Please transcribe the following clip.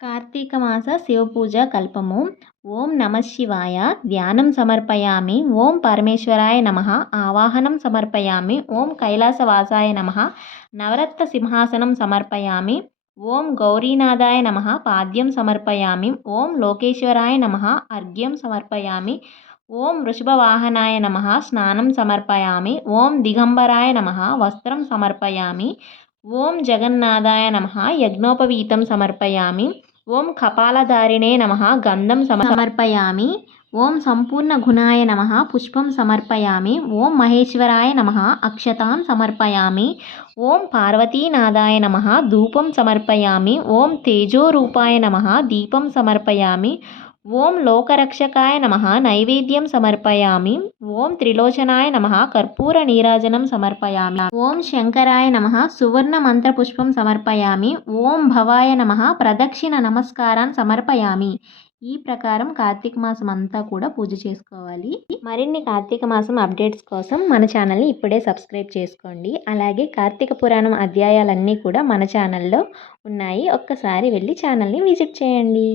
కార్తీక మాస శివపూజ కల్పము. ఓం నమ శివాయ. ధ్యానం సమర్పయామి. ఓం పరమేశ్వరాయ నమ. ఆవాహనం సమర్పయామి. ఓం కైలాసవాసాయ నమ. నవరత్న సింహాసనం సమర్పయామి. ఓం గౌరీనాథాయ నమ. పాద్యం సమర్పయామి. ఓం లోకేశ్వరాయ నమ. అర్ఘ్యం సమర్పయామి. ఓం వృషభవాహనాయ నమ. స్నానం సమర్పయామి. ఓం దిగంబరాయ నమ. వస్త్రం సమర్పయామి. ఓం జగన్నాథాయ నమ. యజ్ఞోపవీతం సమర్పయామి. ఓం కపాలధారిణే నమ గంధం సమర్పయామి. ఓం సంపూర్ణ గుణాయ నమ పుష్పం సమర్పయామి. ఓం మహేశ్వరాయ నమ అక్షతాం సమర్పయామి. ఓం పార్వతీనాథాయ నమ ధూపం సమర్పయామి. ఓం తేజోరూపాయ నమ దీపం సమర్పయామి. ఓం లోకరక్షకాయ నమ. నైవేద్యం సమర్పయామి. ఓం త్రిలోచనాయ నమ. కర్పూర నీరాజనం సమర్పయామి. ఓం శంకరాయ నమ. సువర్ణ మంత్రపుష్పం సమర్పయామి. ఓం భవాయ నమ. ప్రదక్షిణ నమస్కారాన్ని సమర్పయామి. ఈ ప్రకారం కార్తీక మాసం అంతా కూడా పూజ చేసుకోవాలి. మరిన్ని కార్తీక మాసం అప్డేట్స్ కోసం మన ఛానల్ని ఇప్పుడే సబ్స్క్రైబ్ చేసుకోండి. అలాగే కార్తీక పురాణం అధ్యాయాలన్నీ కూడా మన ఛానల్లో ఉన్నాయి. ఒక్కసారి వెళ్ళి ఛానల్ని విజిట్ చేయండి.